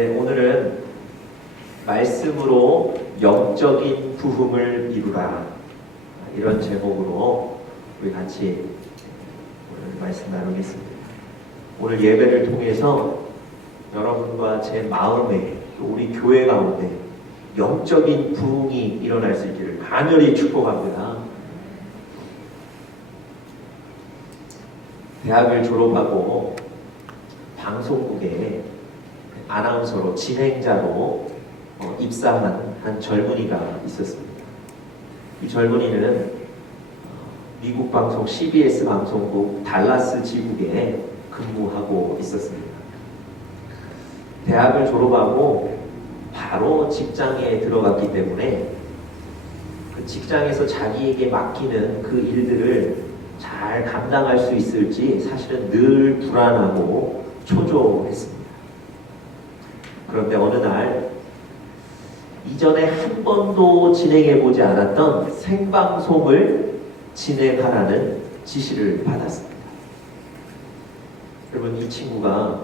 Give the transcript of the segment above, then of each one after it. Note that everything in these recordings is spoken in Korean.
네, 오늘은 말씀으로 영적인 부흥을 이루라, 이런 제목으로 우리 같이 오늘 말씀 나누겠습니다. 오늘 예배를 통해서 여러분과 제 마음에, 또 우리 교회 가운데 영적인 부흥이 일어날 수 있기를 간절히 축복합니다. 대학을 졸업하고 방송국에 아나운서로, 진행자로 입사한 한 젊은이가 있었습니다. 이 젊은이는 미국 방송 CBS 방송국 달라스 지국에 근무하고 있었습니다. 대학을 졸업하고 바로 직장에 들어갔기 때문에 그 직장에서 자기에게 맡기는 그 일들을 잘 감당할 수 있을지 사실은 늘 불안하고 초조했습니다. 그런데 어느 날 이전에 한 번도 진행해보지 않았던 생방송을 진행하라는 지시를 받았습니다. 여러분, 이 친구가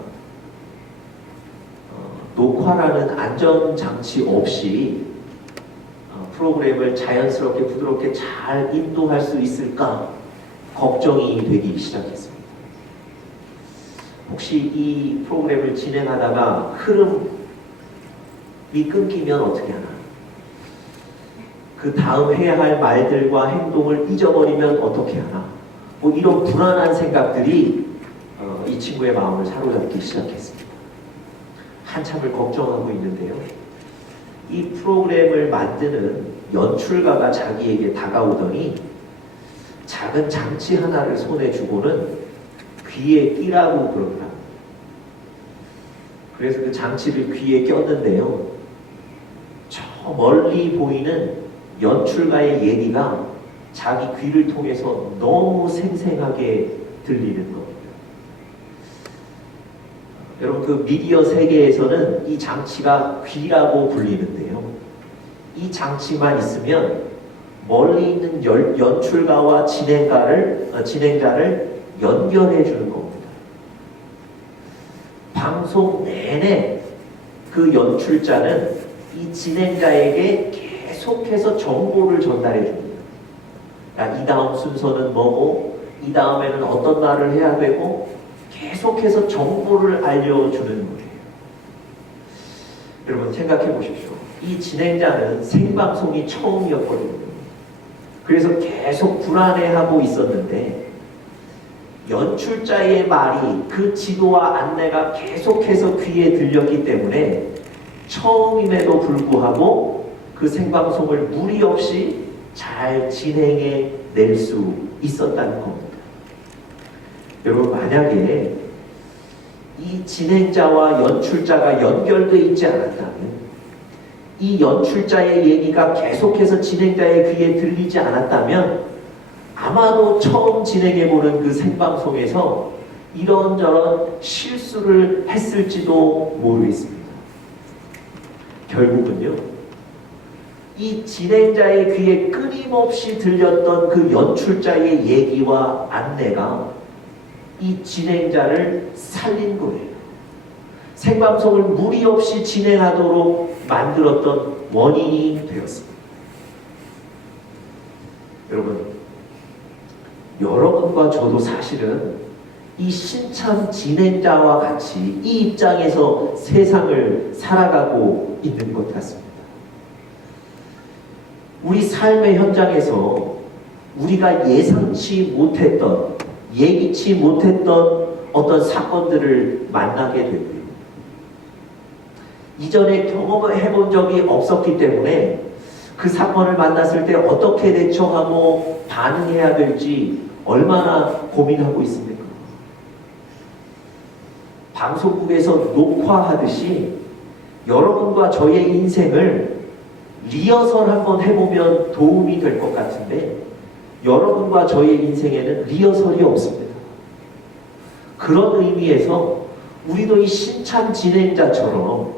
녹화라는 안전장치 없이 프로그램을 자연스럽게 부드럽게 잘 인도할 수 있을까 걱정이 되기 시작했습니다. 혹시 이 프로그램을 진행하다가 흐름이 끊기면 어떻게 하나? 그 다음 해야 할 말들과 행동을 잊어버리면 어떻게 하나? 뭐 이런 불안한 생각들이 이 친구의 마음을 사로잡기 시작했습니다. 한참을 걱정하고 있는데요. 이 프로그램을 만드는 연출가가 자기에게 다가오더니 작은 장치 하나를 손에 주고는 귀에 끼라고 그러더라. 그래서 그 장치를 귀에 꼈는데요. 저 멀리 보이는 연출가의 얘기가 자기 귀를 통해서 너무 생생하게 들리는 겁니다. 여러분, 그 미디어 세계에서는 이 장치가 귀라고 불리는데요. 이 장치만 있으면 멀리 있는 연출가와 진행자를 연결해 주는 겁니다. 방송 내내 그 연출자는 이 진행자에게 계속해서 정보를 전달해 줍니다. 야, 이 다음 순서는 뭐고, 이 다음에는 어떤 말을 해야 되고, 계속해서 정보를 알려주는 거예요. 여러분, 생각해 보십시오. 이 진행자는 생방송이 처음이었거든요. 그래서 계속 불안해하고 있었는데 연출자의 말이, 그 지도와 안내가 계속해서 귀에 들렸기 때문에 처음임에도 불구하고 그 생방송을 무리 없이 잘 진행해 낼 수 있었다는 겁니다. 여러분, 만약에 이 진행자와 연출자가 연결되어 있지 않았다면, 이 연출자의 얘기가 계속해서 진행자의 귀에 들리지 않았다면 아마도 처음 진행해보는 그 생방송에서 이런저런 실수를 했을지도 모르겠습니다. 결국은요, 이 진행자의 귀에 끊임없이 들렸던 그 연출자의 얘기와 안내가 이 진행자를 살린 거예요. 생방송을 무리 없이 진행하도록 만들었던 원인이 되었습니다. 여러분과 저도 사실은 이 신참 진행자와 같이 이 입장에서 세상을 살아가고 있는 것 같습니다. 우리 삶의 현장에서 우리가 예상치 못했던, 예기치 못했던 어떤 사건들을 만나게 되고요. 이전에 경험해본 적이 없었기 때문에 그 사건을 만났을 때 어떻게 대처하고 반응해야 될지 얼마나 고민하고 있습니까? 방송국에서 녹화하듯이 여러분과 저의 인생을 리허설 한번 해보면 도움이 될 것 같은데 여러분과 저의 인생에는 리허설이 없습니다. 그런 의미에서 우리도 이 신참 진행자처럼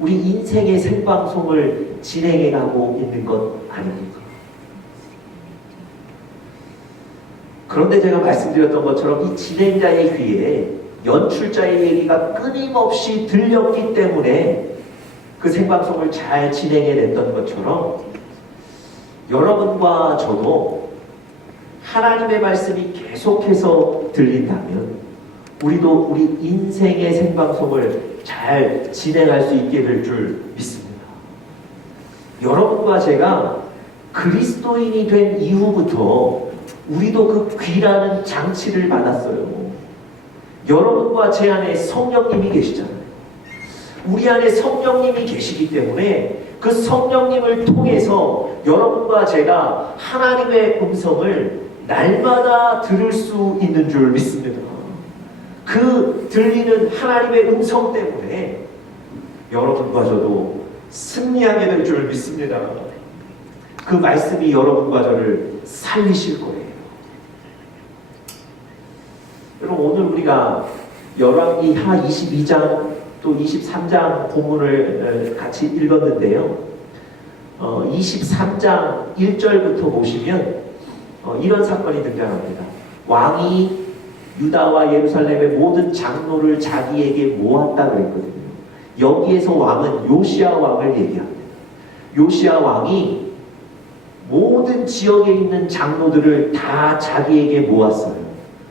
우리 인생의 생방송을 진행해가고 있는 것 아닙니까? 그런데 제가 말씀드렸던 것처럼 이 진행자의 귀에 연출자의 얘기가 끊임없이 들렸기 때문에 그 생방송을 잘 진행해냈던 것처럼 여러분과 저도 하나님의 말씀이 계속해서 들린다면 우리도 우리 인생의 생방송을 잘 진행할 수 있게 될 줄 믿습니다. 여러분과 제가 그리스도인이 된 이후부터 우리도 그 귀라는 장치를 받았어요. 여러분과 제 안에 성령님이 계시잖아요. 우리 안에 성령님이 계시기 때문에 그 성령님을 통해서 여러분과 제가 하나님의 음성을 날마다 들을 수 있는 줄 믿습니다. 그 들리는 하나님의 음성 때문에 여러분과 저도 승리하게 될 줄 믿습니다. 그 말씀이 여러분과 저를 살리실 거예요. 여러분, 오늘 우리가 열왕기하 22장 또 23장 본문을 같이 읽었는데요. 23장 1절부터 보시면 이런 사건이 등장합니다. 왕이 유다와 예루살렘의 모든 장로를 자기에게 모았다 그랬거든요. 여기에서 왕은 요시야 왕을 얘기합니다. 요시야 왕이 모든 지역에 있는 장로들을 다 자기에게 모았어요.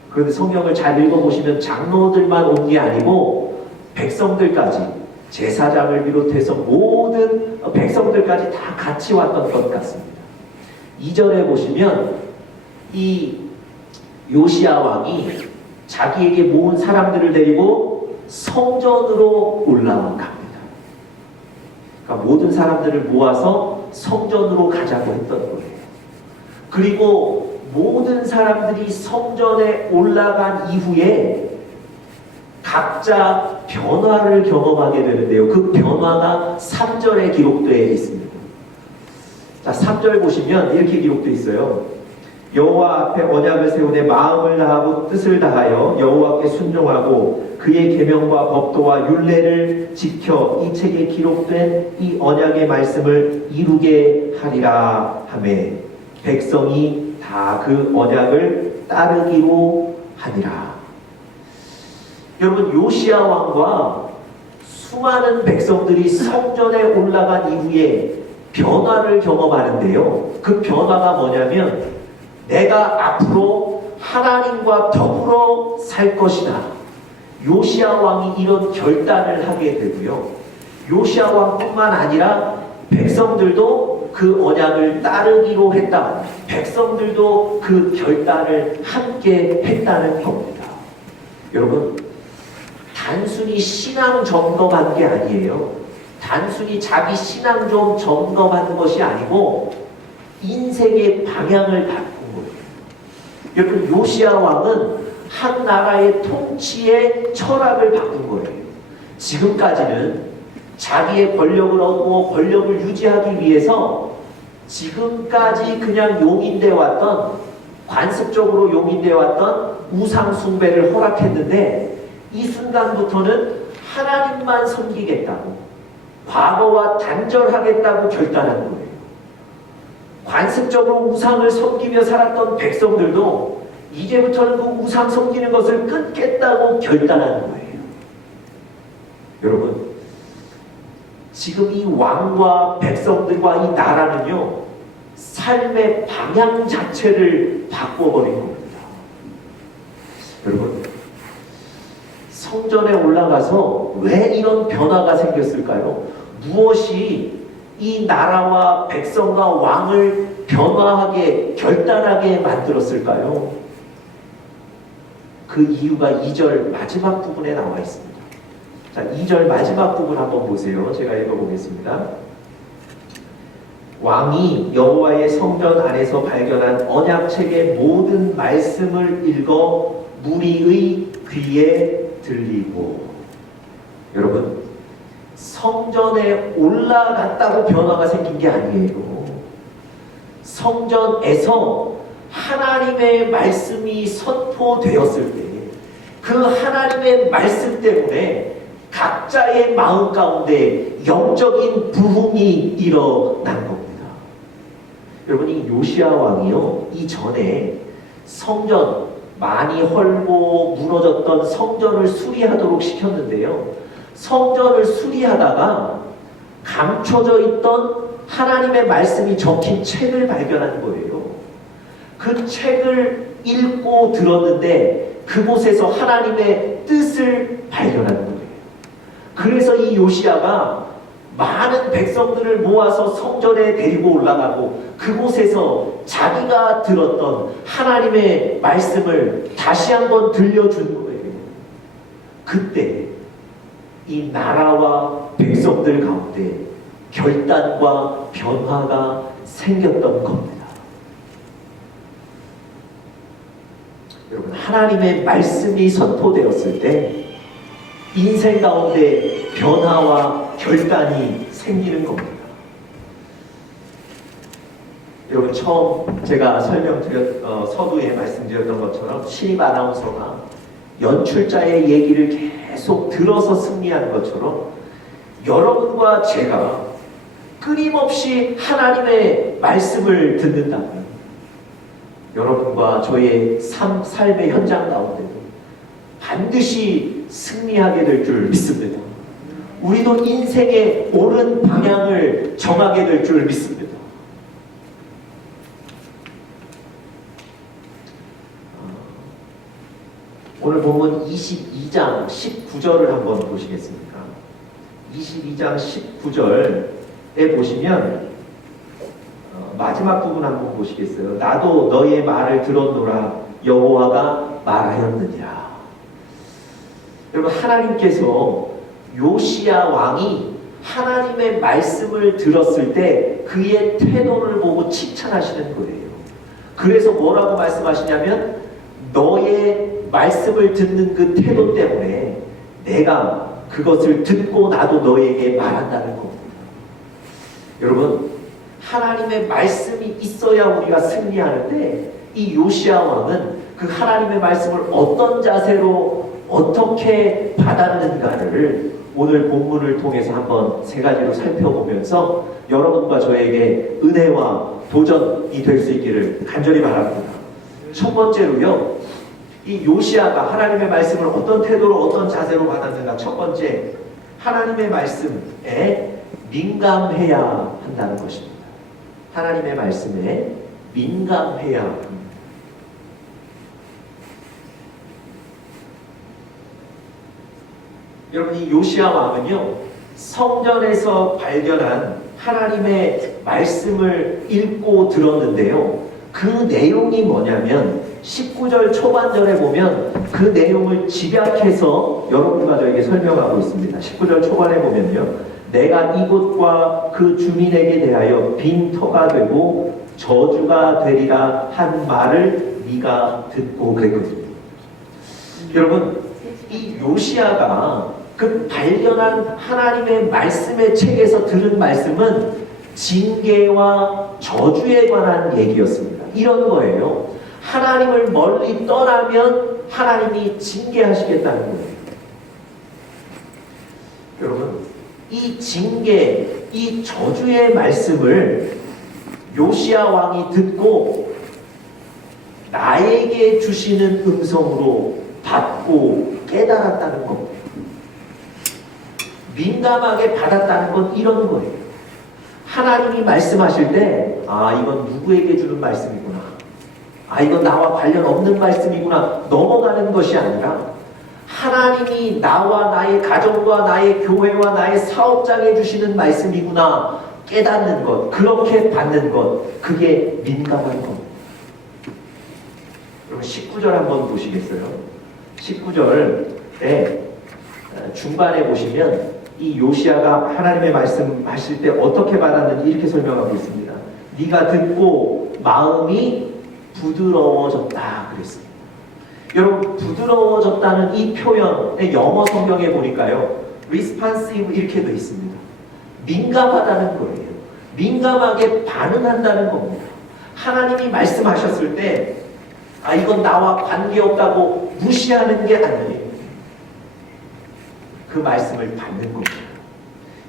그런데 성경을 잘 읽어보시면 장로들만 온 게 아니고 백성들까지, 제사장을 비롯해서 모든 백성들까지 다 같이 왔던 것 같습니다. 2절에 보시면 이 요시야 왕이 자기에게 모은 사람들을 데리고 성전으로 올라갑니다. 그러니까 모든 사람들을 모아서 성전으로 가자고 했던 거예요. 그리고 모든 사람들이 성전에 올라간 이후에 각자 변화를 경험하게 되는데요. 그 변화가 3절에 기록되어 있습니다. 자, 3절 보시면 이렇게 기록되어 있어요. 여호와 앞에 언약을 세우되 마음을 다하고 뜻을 다하여 여호와께 순종하고 그의 계명과 법도와 율례를 지켜 이 책에 기록된 이 언약의 말씀을 이루게 하리라 하매 백성이 다 그 언약을 따르기로 하니라. 여러분, 요시야 왕과 수많은 백성들이 성전에 올라간 이후에 변화를 경험하는데요. 그 변화가 뭐냐면 내가 앞으로 하나님과 더불어 살 것이다. 요시야 왕이 이런 결단을 하게 되고요. 요시야 왕뿐만 아니라 백성들도 그 언약을 따르기로 했다. 백성들도 그 결단을 함께 했다는 겁니다. 여러분, 단순히 신앙 점검한 게 아니에요. 단순히 자기 신앙 좀 점검하는 것이 아니고 인생의 방향을 바꾼 거예요. 여러분, 요시야 왕은 한 나라의 통치의 철학을 바꾼 거예요. 지금까지는 자기의 권력을 얻고 권력을 유지하기 위해서 지금까지 그냥 용인돼 왔던, 관습적으로 용인돼 왔던 우상 숭배를 허락했는데 이 순간부터는 하나님만 섬기겠다고, 과거와 단절하겠다고 결단한 거예요. 관습적으로 우상을 섬기며 살았던 백성들도 이제부터는 그 우상 섬기는 것을 끊겠다고 결단하는 거예요. 여러분, 지금 이 왕과 백성들과 이 나라는요, 삶의 방향 자체를 바꿔버린 겁니다. 여러분, 성전에 올라가서 왜 이런 변화가 생겼을까요? 무엇이 이 나라와 백성과 왕을 변화하게, 결단하게 만들었을까요? 그 이유가 2절 마지막 부분에 나와 있습니다. 자, 2절 마지막 부분 한번 보세요. 제가 읽어보겠습니다. 왕이 여호와의 성전 안에서 발견한 언약책의 모든 말씀을 읽어 무리의 귀에 들리고. 여러분, 성전에 올라갔다고 변화가 생긴 게 아니에요. 성전에서 하나님의 말씀이 선포되었을 때 그 하나님의 말씀 때문에 각자의 마음 가운데 영적인 부흥이 일어난 겁니다. 여러분, 이 요시야 왕이요, 이전에 성전, 많이 헐고 무너졌던 성전을 수리하도록 시켰는데요. 성전을 수리하다가 감춰져 있던 하나님의 말씀이 적힌 책을 발견한 거예요. 그 책을 읽고 들었는데 그곳에서 하나님의 뜻을 발견한 거예요. 그래서 이 요시야가 많은 백성들을 모아서 성전에 데리고 올라가고 그곳에서 자기가 들었던 하나님의 말씀을 다시 한번 들려준 거예요. 그때 이 나라와 백성들 가운데 결단과 변화가 생겼던 겁니다. 여러분, 하나님의 말씀이 선포되었을 때 인생 가운데 변화와 결단이 생기는 겁니다. 여러분, 처음 제가 서두에 말씀드렸던 것처럼 신입 아나운서가 연출자의 얘기를 계속 들어서 승리하는 것처럼 여러분과 제가 끊임없이 하나님의 말씀을 듣는다면 여러분과 저의 삶의 현장 가운데도 반드시 승리하게 될 줄 믿습니다. 우리도 인생의 옳은 방향을 정하게 될 줄 믿습니다. 오늘 본문 22장 19절을 한번 보시겠습니까? 22장 19절에 보시면 마지막 부분 한번 보시겠어요? 나도 너의 말을 들었노라 여호와가 말하였느니라. 여러분, 하나님께서 요시야 왕이 하나님의 말씀을 들었을 때 그의 태도를 보고 칭찬하시는 거예요. 그래서 뭐라고 말씀하시냐면 너의 말씀을 듣는 그 태도 때문에 내가 그것을 듣고 나도 너에게 말한다는 겁니다. 여러분, 하나님의 말씀이 있어야 우리가 승리하는데 이 요시야 왕은 그 하나님의 말씀을 어떤 자세로 어떻게 받았는가를 오늘 본문을 통해서 한번 세 가지로 살펴보면서 여러분과 저에게 은혜와 도전이 될 수 있기를 간절히 바랍니다. 첫 번째로요, 이 요시야가 하나님의 말씀을 어떤 태도로 어떤 자세로 받았는가. 첫 번째, 하나님의 말씀에 민감해야 한다는 것입니다. 하나님의 말씀에 민감해야 합니다. 여러분, 이 요시야 왕은요, 성전에서 발견한 하나님의 말씀을 읽고 들었는데요, 그 내용이 뭐냐면 19절 초반절에 보면 그 내용을 집약해서 여러분과 저에게 설명하고 있습니다. 19절 초반에 보면요, 내가 이곳과 그 주민에게 대하여 빈터가 되고 저주가 되리라 한 말을 네가 듣고 그랬거든요. 여러분, 이 요시야가 그 발견한 하나님의 말씀의 책에서 들은 말씀은 징계와 저주에 관한 얘기였습니다. 이런 거예요. 하나님을 멀리 떠나면 하나님이 징계하시겠다는 거예요. 여러분, 이 징계, 이 저주의 말씀을 요시야 왕이 듣고 나에게 주시는 음성으로 받고 깨달았다는 겁니다. 민감하게 받았다는 건 이런 거예요. 하나님이 말씀하실 때, 아, 이건 누구에게 주는 말씀이구나. 아, 이건 나와 관련 없는 말씀이구나. 넘어가는 것이 아니라 하나님이 나와 나의 가정과 나의 교회와 나의 사업장에 주시는 말씀이구나 깨닫는 것, 그렇게 받는 것, 그게 민감한 겁니다. 여러분, 19절 한번 보시겠어요? 19절에 중반에 보시면 이 요시야가 하나님의 말씀하실 때 어떻게 받았는지 이렇게 설명하고 있습니다. 네가 듣고 마음이 부드러워졌다 그랬습니다. 여러분, 부드러워졌다는 이 표현의 영어 성경에 보니까요, responsive 이렇게 되어 있습니다. 민감하다는 거예요. 민감하게 반응한다는 겁니다. 하나님이 말씀하셨을 때, 아, 이건 나와 관계없다고 무시하는 게 아니에요. 그 말씀을 받는 겁니다.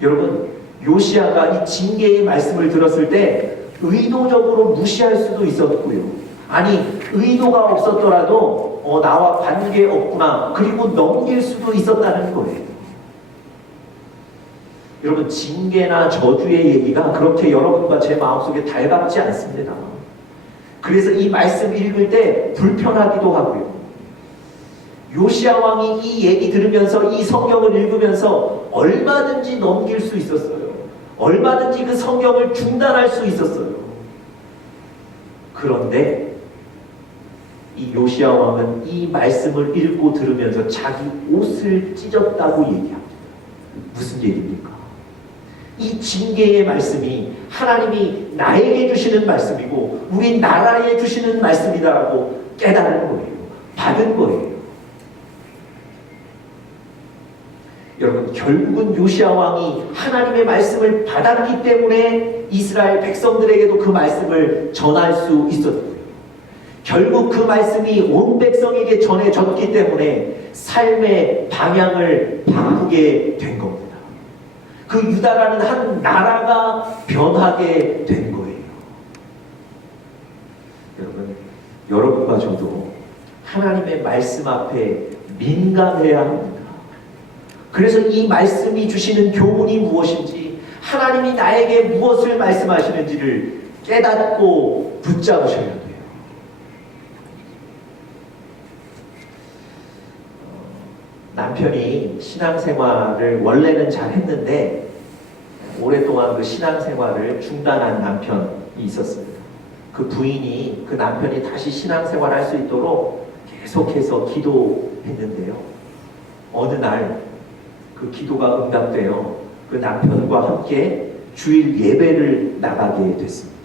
여러분, 요시야가 이 징계의 말씀을 들었을 때 의도적으로 무시할 수도 있었고요. 아니, 의도가 없었더라도 나와 관계 없구나. 그리고 넘길 수도 있었다는 거예요. 여러분, 징계나 저주의 얘기가 그렇게 여러분과 제 마음속에 달갑지 않습니다. 그래서 이 말씀 읽을 때 불편하기도 하고요. 요시야 왕이 이 얘기 들으면서 이 성경을 읽으면서 얼마든지 넘길 수 있었어요. 얼마든지 그 성경을 중단할 수 있었어요. 그런데 이 요시야 왕은 이 말씀을 읽고 들으면서 자기 옷을 찢었다고 얘기합니다. 무슨 얘기입니까? 이 징계의 말씀이 하나님이 나에게 주시는 말씀이고 우리 나라에 주시는 말씀이다라고 깨달은 거예요. 받은 거예요. 여러분, 결국은 요시야 왕이 하나님의 말씀을 받았기 때문에 이스라엘 백성들에게도 그 말씀을 전할 수 있었고요. 결국 그 말씀이 온 백성에게 전해졌기 때문에 삶의 방향을 바꾸게 된 겁니다. 그 유다라는 한 나라가 변하게 된 거예요. 여러분과 저도 하나님의 말씀 앞에 민감해야 합니다. 그래서 이 말씀이 주시는 교훈이 무엇인지, 하나님이 나에게 무엇을 말씀하시는지를 깨닫고 붙잡으셔야 돼요. 남편이 신앙생활을 원래는 잘 했는데 오랫동안 그 신앙생활을 중단한 남편이 있었습니다. 그 부인이 그 남편이 다시 신앙생활을 할 수 있도록 계속해서 기도했는데요. 어느 날 그 기도가 응답되어 그 남편과 함께 주일 예배를 나가게 됐습니다.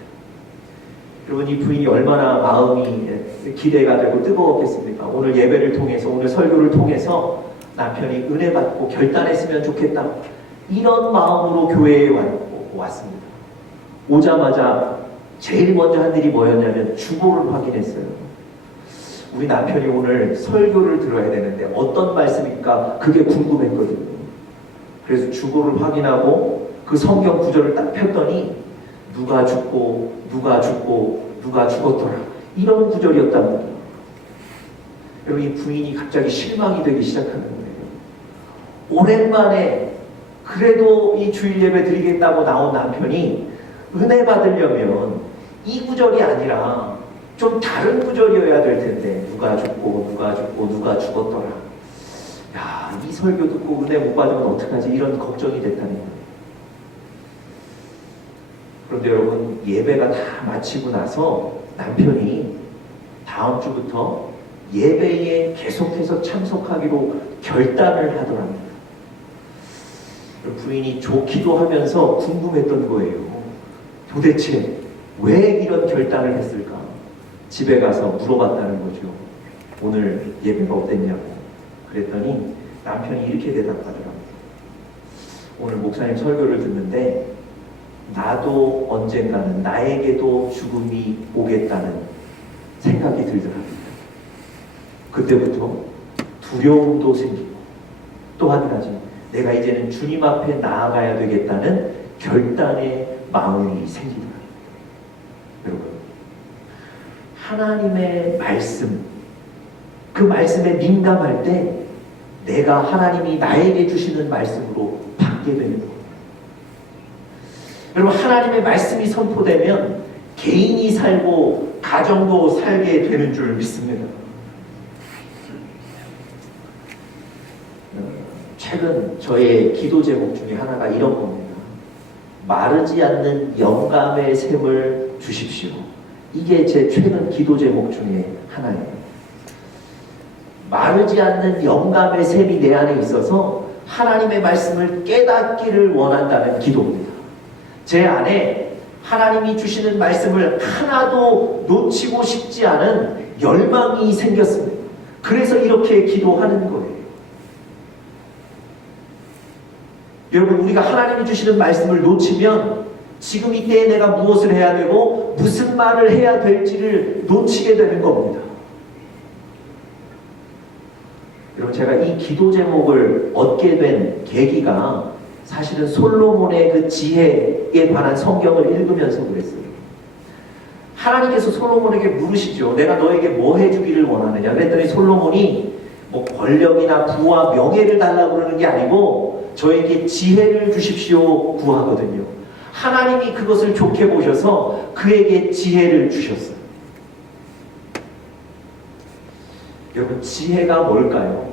여러분, 이 부인이 얼마나 마음이 기대가 되고 뜨거웠겠습니까? 오늘 예배를 통해서, 오늘 설교를 통해서 남편이 은혜 받고 결단했으면 좋겠다. 이런 마음으로 교회에 왔습니다. 오자마자 제일 먼저 한 일이 뭐였냐면 주보를 확인했어요. 우리 남편이 오늘 설교를 들어야 되는데 어떤 말씀일까? 그게 궁금했거든요. 그래서 주보를 확인하고 그 성경 구절을 딱 폈더니 누가 죽고 누가 죽고 누가 죽었더라, 이런 구절이었답니다. 여러분, 이 부인이 갑자기 실망이 되기 시작하는 거예요. 오랜만에 그래도 이 주일 예배 드리겠다고 나온 남편이 은혜 받으려면 이 구절이 아니라 좀 다른 구절이어야 될 텐데 누가 죽고 누가 죽고 누가 죽었더라. 야, 이 설교 듣고 은혜 못 받으면 어떡하지? 이런 걱정이 됐다는 거예요. 그런데 여러분, 예배가 다 마치고 나서 남편이 다음 주부터 예배에 계속해서 참석하기로 결단을 하더랍니다. 부인이 좋기도 하면서 궁금했던 거예요. 도대체 왜 이런 결단을 했을까? 집에 가서 물어봤다는 거죠. 오늘 예배가 어땠냐고. 그랬더니 남편이 이렇게 대답하더랍니다. 오늘 목사님 설교를 듣는데 나도 언젠가는 나에게도 죽음이 오겠다는 생각이 들더랍니다. 그때부터 두려움도 생기고 또 한 가지, 내가 이제는 주님 앞에 나아가야 되겠다는 결단의 마음이 생기더랍니다. 여러분, 하나님의 말씀, 그 말씀에 민감할 때 내가 하나님이 나에게 주시는 말씀으로 받게 되는 겁니다. 여러분, 하나님의 말씀이 선포되면 개인이 살고 가정도 살게 되는 줄 믿습니다. 최근 저의 기도 제목 중에 하나가 이런 겁니다. 마르지 않는 영감의 샘을 주십시오. 이게 제 최근 기도 제목 중에 하나예요. 마르지 않는 영감의 샘이 내 안에 있어서 하나님의 말씀을 깨닫기를 원한다는 기도입니다. 제 안에 하나님이 주시는 말씀을 하나도 놓치고 싶지 않은 열망이 생겼습니다. 그래서 이렇게 기도하는 거예요. 여러분, 우리가 하나님이 주시는 말씀을 놓치면 지금 이때에 내가 무엇을 해야 되고 무슨 말을 해야 될지를 놓치게 되는 겁니다. 여러분, 제가 이 기도 제목을 얻게 된 계기가 사실은 솔로몬의 그 지혜에 관한 성경을 읽으면서 그랬어요. 하나님께서 솔로몬에게 물으시죠. 내가 너에게 뭐 해주기를 원하느냐. 그랬더니 솔로몬이 뭐 권력이나 부와 명예를 달라고 그러는 게 아니고 저에게 지혜를 주십시오 구하거든요. 하나님이 그것을 좋게 보셔서 그에게 지혜를 주셨어요. 여러분, 지혜가 뭘까요?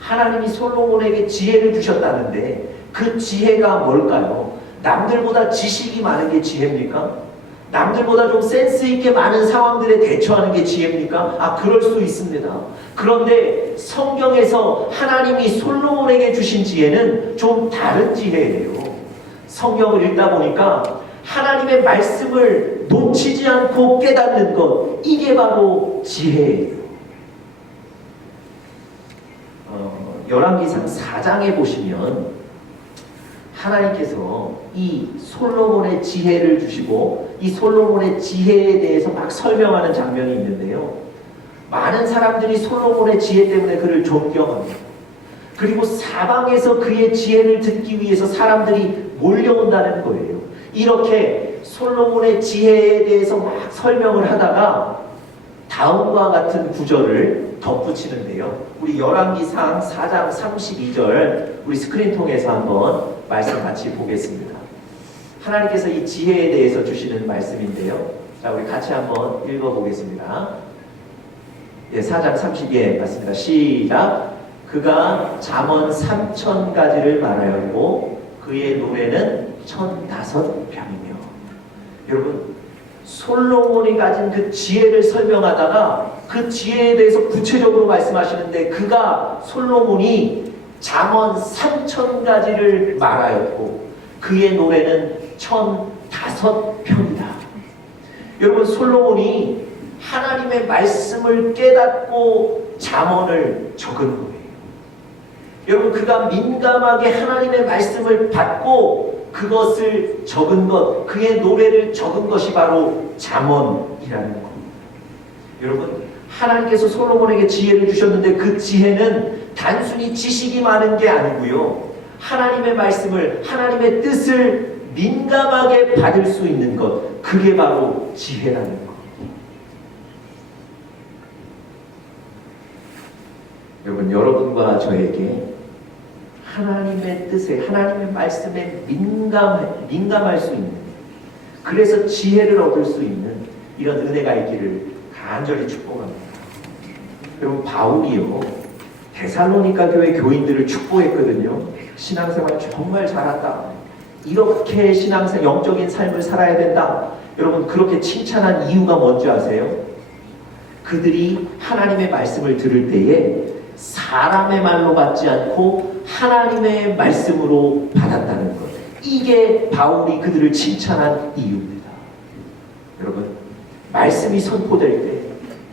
하나님이 솔로몬에게 지혜를 주셨다는데 그 지혜가 뭘까요? 남들보다 지식이 많은 게 지혜입니까? 남들보다 좀 센스 있게 많은 상황들에 대처하는 게 지혜입니까? 아, 그럴 수 있습니다. 그런데 성경에서 하나님이 솔로몬에게 주신 지혜는 좀 다른 지혜예요. 성경을 읽다 보니까 하나님의 말씀을 놓치지 않고 깨닫는 것, 이게 바로 지혜예요. 열왕기상 4장에 보시면 하나님께서 이 솔로몬의 지혜를 주시고 이 솔로몬의 지혜에 대해서 막 설명하는 장면이 있는데요. 많은 사람들이 솔로몬의 지혜 때문에 그를 존경합니다. 그리고 사방에서 그의 지혜를 듣기 위해서 사람들이 몰려온다는 거예요. 이렇게 솔로몬의 지혜에 대해서 막 설명을 하다가 다음과 같은 구절을 덧붙이는데요. 우리 열왕기상 4장 32절 우리 스크린 통해서 한번 말씀 같이 보겠습니다. 하나님께서 이 지혜에 대해서 주시는 말씀인데요. 자, 우리 같이 한번 읽어보겠습니다. 예, 4장 32에 맞습니다. 시작. 그가 잠언 3,000가지를 말하였고 그의 노래는 1,005편이며. 여러분, 솔로몬이 가진 그 지혜를 설명하다가 그 지혜에 대해서 구체적으로 말씀하시는데 그가 솔로몬이 잠언 3,000가지를 말하였고 그의 노래는 1,005편이다. 여러분, 솔로몬이 하나님의 말씀을 깨닫고 잠언을 적은 거예요. 여러분, 그가 민감하게 하나님의 말씀을 받고 그것을 적은 것, 그의 노래를 적은 것이 바로 잠언이라는 겁니다. 여러분, 하나님께서 솔로몬에게 지혜를 주셨는데 그 지혜는 단순히 지식이 많은 게 아니고요. 하나님의 말씀을, 하나님의 뜻을 민감하게 받을 수 있는 것, 그게 바로 지혜라는 것. 여러분, 여러분과 저에게 하나님의 뜻에, 하나님의 말씀에 민감할 수 있는, 그래서 지혜를 얻을 수 있는 이런 은혜가 있기를 간절히 축복합니다. 여러분, 바울이요, 데살로니가 교회 교인들을 축복했거든요. 신앙생활 정말 잘한다. 이렇게 영적인 삶을 살아야 된다. 여러분, 그렇게 칭찬한 이유가 뭔지 아세요? 그들이 하나님의 말씀을 들을 때에 사람의 말로 받지 않고 하나님의 말씀으로 받았다는 것. 이게 바울이 그들을 칭찬한 이유입니다. 여러분, 말씀이 선포될 때,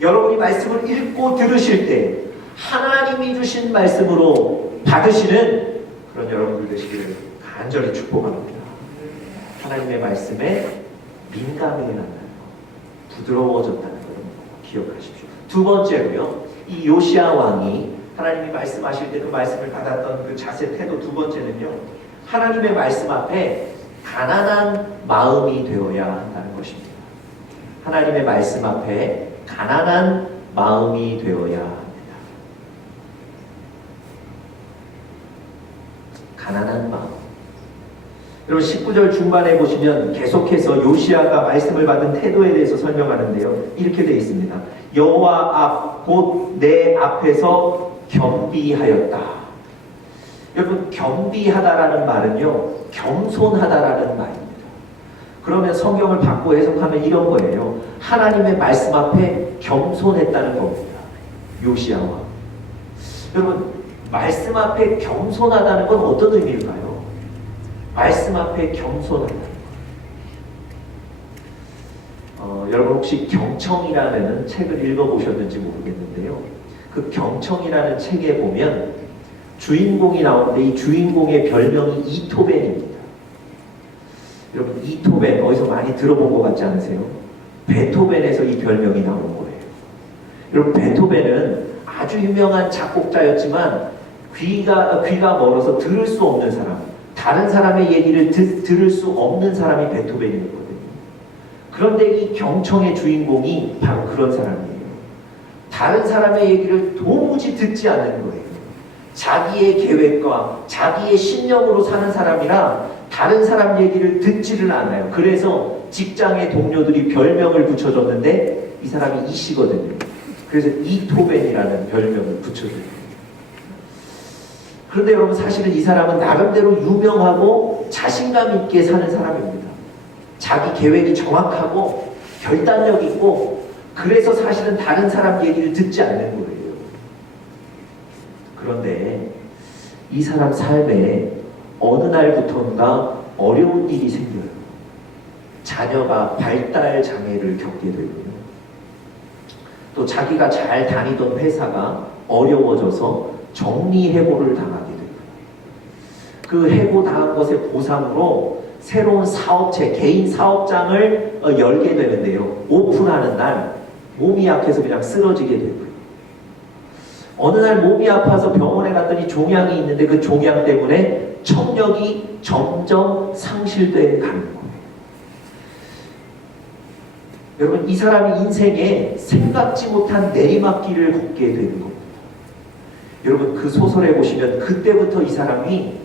여러분이 말씀을 읽고 들으실 때 하나님이 주신 말씀으로 받으시는 그런 여러분들 되시기를 간절히 축복합니다. 하나님의 말씀에 민감해진다는 것, 부드러워졌다는 것을 기억하십시오. 두 번째로요, 이 요시야 왕이 하나님이 말씀하실 때 그 말씀을 받았던 그 자세, 태도. 두 번째는요, 하나님의 말씀 앞에 가난한 마음이 되어야 한다는 것입니다. 하나님의 말씀 앞에 가난한 마음이 되어야 합니다. 가난한 마음. 여러분, 19절 중반에 보시면 계속해서 요시야가 말씀을 받은 태도에 대해서 설명하는데요. 이렇게 되어 있습니다. 여호와 앞, 곧 내 앞에서 겸비하였다. 여러분, 겸비하다라는 말은요, 겸손하다라는 말입니다. 그러면 성경을 바꿔 해석하면 이런 거예요. 하나님의 말씀 앞에 겸손했다는 겁니다. 요시야 왕. 여러분, 말씀 앞에 겸손하다는 건 어떤 의미일까요? 말씀 앞에 겸손하다. 여러분, 혹시 경청이라는 책을 읽어보셨는지 모르겠는데요. 그 경청이라는 책에 보면 주인공이 나오는데 이 주인공의 별명이 이토벤입니다. 여러분, 이토벤 어디서 많이 들어본 것 같지 않으세요? 베토벤에서 이 별명이 나온 거예요. 여러분, 베토벤은 아주 유명한 작곡자였지만 귀가 멀어서 들을 수 없는 사람, 다른 사람의 얘기를 들을 수 없는 사람이 베토벤이었거든요. 그런데 이 경청의 주인공이 바로 그런 사람이에요. 다른 사람의 얘기를 도무지 듣지 않는 거예요. 자기의 계획과 자기의 신념으로 사는 사람이라 다른 사람 얘기를 듣지를 않아요. 그래서 직장의 동료들이 별명을 붙여줬는데 이 사람이 이씨거든요. 그래서 이토벤이라는 별명을 붙여줘요. 그런데 여러분, 사실은 이 사람은 나름대로 유명하고 자신감 있게 사는 사람입니다. 자기 계획이 정확하고 결단력 있고, 그래서 사실은 다른 사람 얘기를 듣지 않는 거예요. 그런데 이 사람 삶에 어느 날부터인가 어려운 일이 생겨요. 자녀가 발달 장애를 겪게 되고요. 또 자기가 잘 다니던 회사가 어려워져서 정리해고를 당하게 되고, 그 해고당한 것의 보상으로 새로운 사업체, 개인 사업장을 열게 되는데요. 오픈하는 날 몸이 약해서 그냥 쓰러지게 되고요. 어느 날 몸이 아파서 병원에 갔더니 종양이 있는데 그 종양 때문에 청력이 점점 상실돼 가는 거예요. 여러분, 이 사람이 인생에 생각지 못한 내리막길을 걷게 되는 겁니다. 여러분, 그 소설에 보시면 그때부터 이 사람이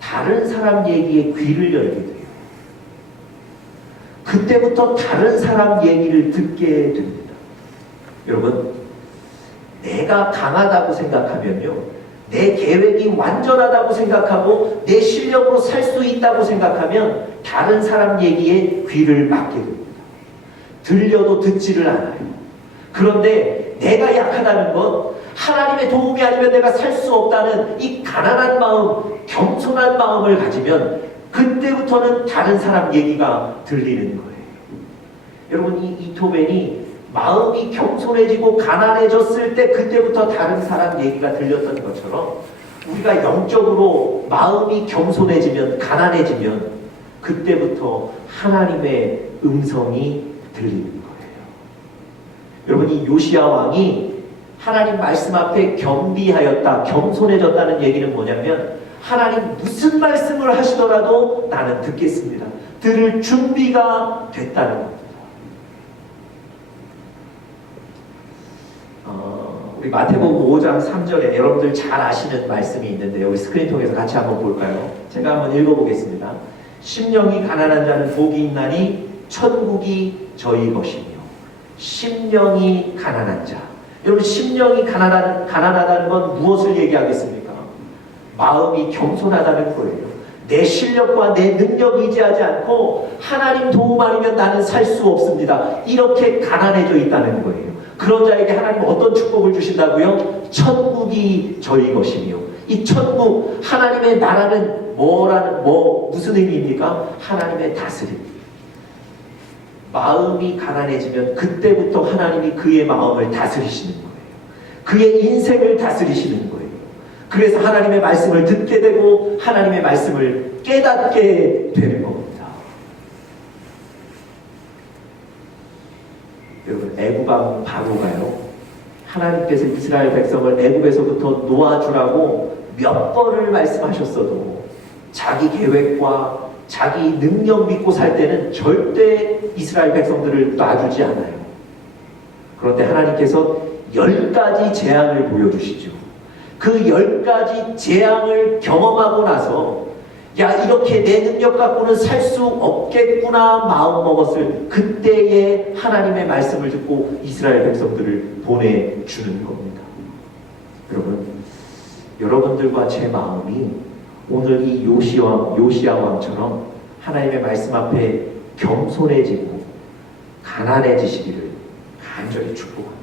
다른 사람 얘기에 귀를 열게 돼요. 그때부터 다른 사람 얘기를 듣게 됩니다. 여러분, 내가 강하다고 생각하면요, 내 계획이 완전하다고 생각하고 내 실력으로 살 수 있다고 생각하면 다른 사람 얘기에 귀를 막게 됩니다. 들려도 듣지를 않아요. 그런데 내가 약하다는 것, 하나님의 도움이 아니면 내가 살 수 없다는 이 가난한 마음, 겸손한 마음을 가지면 그때부터는 다른 사람 얘기가 들리는 거예요. 여러분, 이 이토벤이 마음이 겸손해지고 가난해졌을 때 그때부터 다른 사람 얘기가 들렸던 것처럼, 우리가 영적으로 마음이 겸손해지면, 가난해지면 그때부터 하나님의 음성이 들리는 거예요. 여러분, 이 요시야 왕이 하나님 말씀 앞에 겸비하였다, 겸손해졌다는 얘기는 뭐냐면, 하나님 무슨 말씀을 하시더라도 나는 듣겠습니다. 들을 준비가 됐다는 겁니다. 우리 마태복음 5장 3절에 여러분들 잘 아시는 말씀이 있는데, 여기 스크린 통해서 같이 한번 볼까요? 제가 한번 읽어보겠습니다. 심령이 가난한 자는 복이 있나니 천국이 저희 것이며. 심령이 가난한 자. 여러분, 심령이 가난하다는 건 무엇을 얘기하겠습니까? 마음이 겸손하다는 거예요. 내 실력과 내 능력 의지하지 않고 하나님 도움 아니면 나는 살 수 없습니다. 이렇게 가난해져 있다는 거예요. 그런 자에게 하나님 어떤 축복을 주신다고요? 천국이 저희 것이며. 이 천국, 하나님의 나라는 무슨 의미입니까? 하나님의 다스림. 마음이 가난해지면 그때부터 하나님이 그의 마음을 다스리시는 거예요. 그의 인생을 다스리시는 거예요. 그래서 하나님의 말씀을 듣게 되고 하나님의 말씀을 깨닫게 되는 겁니다. 여러분, 애굽왕 바로가요, 하나님께서 이스라엘 백성을 애굽에서부터 놓아주라고 몇 번을 말씀하셨어도 자기 계획과 자기 능력 믿고 살 때는 절대 이스라엘 백성들을 놔주지 않아요. 그런데 하나님께서 10가지 재앙을 보여주시죠. 그 10가지 재앙을 경험하고 나서, 야, 이렇게 내 능력 갖고는 살 수 없겠구나 마음 먹었을 그때에 하나님의 말씀을 듣고 이스라엘 백성들을 보내주는 겁니다. 여러분, 여러분들과 제 마음이 오늘 이 요시야 왕처럼 하나님의 말씀 앞에 겸손해지고 가난해지시기를 간절히 축복합니다.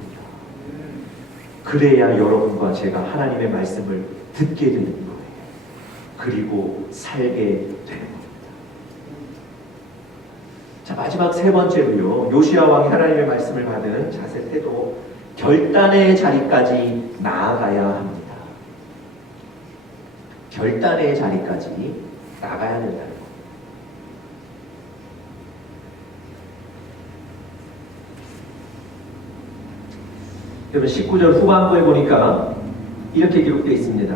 그래야 여러분과 제가 하나님의 말씀을 듣게 되는 거예요. 그리고 살게 되는 겁니다. 자, 마지막 세 번째로요, 요시야 왕이 하나님의 말씀을 받은 자세, 태도, 결단의 자리까지 나아가야 합니다. 결단의 자리까지 나가야 된다는 겁니다. 여러분, 19절 후반부에 보니까 이렇게 기록되어 있습니다.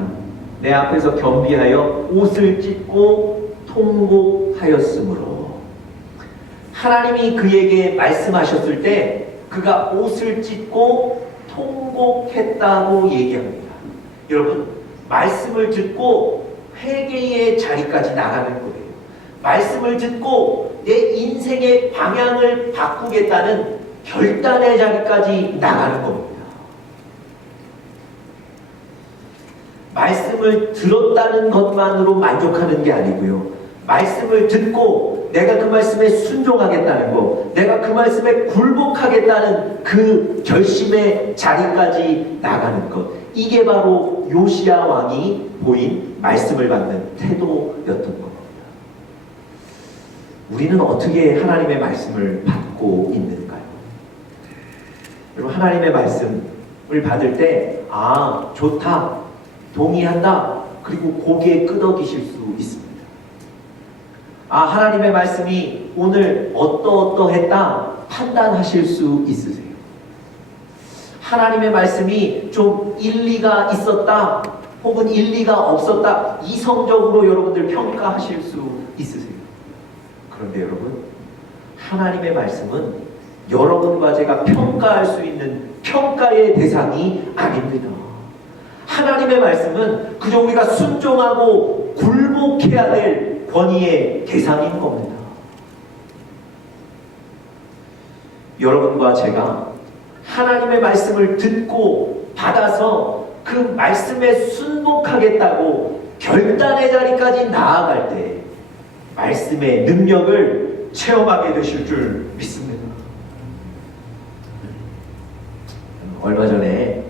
내 앞에서 겸비하여 옷을 찢고 통곡하였으므로. 하나님이 그에게 말씀하셨을 때 그가 옷을 찢고 통곡했다고 얘기합니다. 여러분, 말씀을 듣고 회개의 자리까지 나가는 거예요. 말씀을 듣고 내 인생의 방향을 바꾸겠다는 결단의 자리까지 나가는 겁니다. 말씀을 들었다는 것만으로 만족하는 게 아니고요. 말씀을 듣고 내가 그 말씀에 순종하겠다는 것, 내가 그 말씀에 굴복하겠다는 그 결심의 자리까지 나가는 것, 이게 바로 요시야 왕이 보인 말씀을 받는 태도였던 겁니다. 우리는 어떻게 하나님의 말씀을 받고 있는가요? 여러분, 하나님의 말씀을 받을 때 좋다, 동의한다, 그리고 고개 끄덕이실 수 있습니다. 하나님의 말씀이 오늘 어떠어떠했다 판단하실 수 있으세요. 하나님의 말씀이 좀 일리가 있었다 혹은 일리가 없었다 이성적으로 여러분들 평가하실 수 있으세요. 그런데 여러분, 하나님의 말씀은 여러분과 제가 평가할 수 있는 평가의 대상이 아닙니다. 하나님의 말씀은 그저 우리가 순종하고 굴복해야 될 권위의 대상인 겁니다. 여러분과 제가 하나님의 말씀을 듣고 받아서 그 말씀에 순복하겠다고 결단의 자리까지 나아갈 때 말씀의 능력을 체험하게 되실 줄 믿습니다. 얼마 전에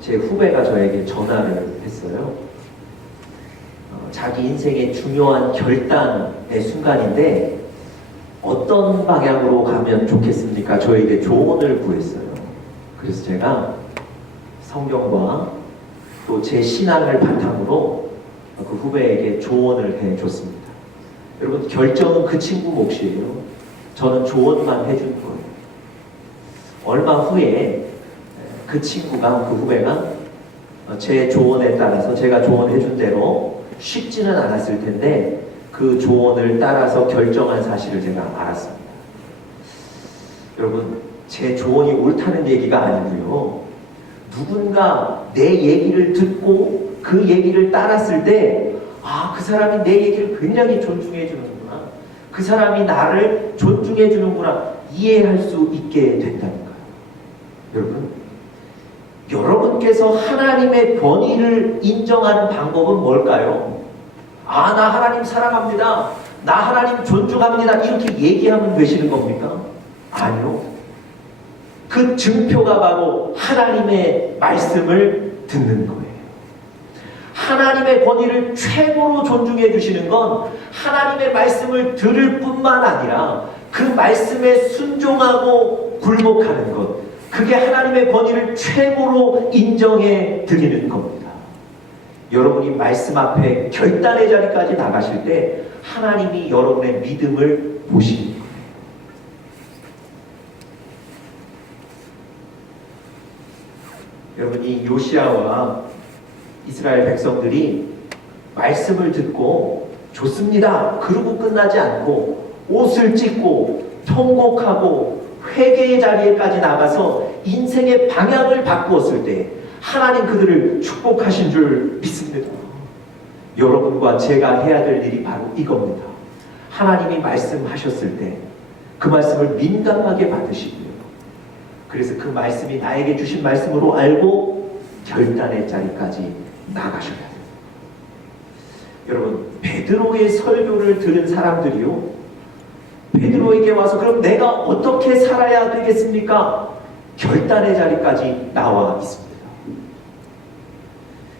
제 후배가 저에게 전화를 했어요. 자기 인생의 중요한 결단의 순간인데 어떤 방향으로 가면 좋겠습니까? 저에게 조언을 구했어요. 그래서 제가 성경과 또 제 신앙을 바탕으로 그 후배에게 조언을 해줬습니다. 여러분, 결정은 그 친구 몫이에요. 저는 조언만 해준 거예요. 얼마 후에 그 친구가, 그 후배가 제 조언에 따라서 제가 조언해준 대로 쉽지는 않았을 텐데 그 조언을 따라서 결정한 사실을 제가 알았습니다. 여러분, 제 조언이 옳다는 얘기가 아니고요. 누군가 내 얘기를 듣고 그 얘기를 따랐을 때 그 사람이 내 얘기를 굉장히 존중해 주는구나, 그 사람이 나를 존중해 주는구나 이해할 수 있게 된다니까요. 여러분, 여러분께서 하나님의 권위를 인정하는 방법은 뭘까요? 나 하나님 사랑합니다, 나 하나님 존중합니다 이렇게 얘기하면 되시는 겁니까? 아니요. 그 증표가 바로 하나님의 말씀을 듣는 거예요. 하나님의 권위를 최고로 존중해 주시는 건 하나님의 말씀을 들을 뿐만 아니라 그 말씀에 순종하고 굴복하는 것, 그게 하나님의 권위를 최고로 인정해 드리는 겁니다. 여러분이 말씀 앞에 결단의 자리까지 나가실 때 하나님이 여러분의 믿음을 보시는 거예요. 여러분, 이 요시야와 이스라엘 백성들이 말씀을 듣고 좋습니다 그러고 끝나지 않고 옷을 찢고 통곡하고 회개의 자리에까지 나가서 인생의 방향을 바꾸었을 때 하나님 그들을 축복하신 줄 믿습니다. 여러분과 제가 해야 될 일이 바로 이겁니다. 하나님이 말씀하셨을 때 그 말씀을 민감하게 받으시고요. 그래서 그 말씀이 나에게 주신 말씀으로 알고 결단의 자리까지 나가셔야 돼요. 여러분, 베드로의 설교를 들은 사람들이요, 베드로에게 와서 그럼 내가 어떻게 살아야 되겠습니까? 결단의 자리까지 나와 있습니다.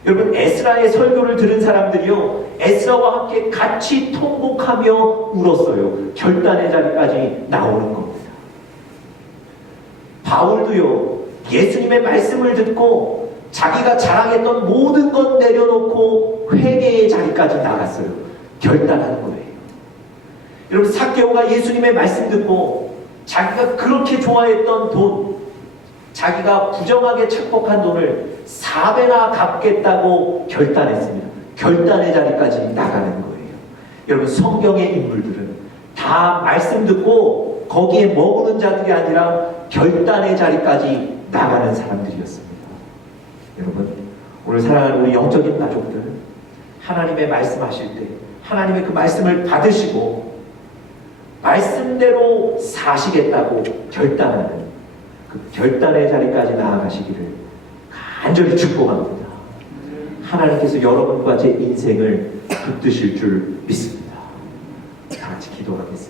여러분, 에스라의 설교를 들은 사람들이요, 에스라와 함께 같이 통곡하며 울었어요. 결단의 자리까지 나오는 겁니다. 바울도요, 예수님의 말씀을 듣고 자기가 자랑했던 모든 것 내려놓고 회개의 자리까지 나갔어요. 결단하는 거예요. 여러분, 삭개오가 예수님의 말씀 듣고 자기가 그렇게 좋아했던 돈, 자기가 부정하게 착복한 돈을 4배나 갚겠다고 결단했습니다. 결단의 자리까지 나가는 거예요. 여러분, 성경의 인물들은 다 말씀 듣고 거기에 머무는 자들이 아니라 결단의 자리까지 나가는 사람들이었습니다. 여러분, 오늘 사랑하는 우리 영적인 가족들, 하나님의 말씀하실 때 하나님의 그 말씀을 받으시고 말씀대로 사시겠다고 결단하는 그 결단의 자리까지 나아가시기를 간절히 축복합니다. 하나님께서 여러분과 제 인생을 붙드실 줄 믿습니다. 다 같이 기도하겠습니다.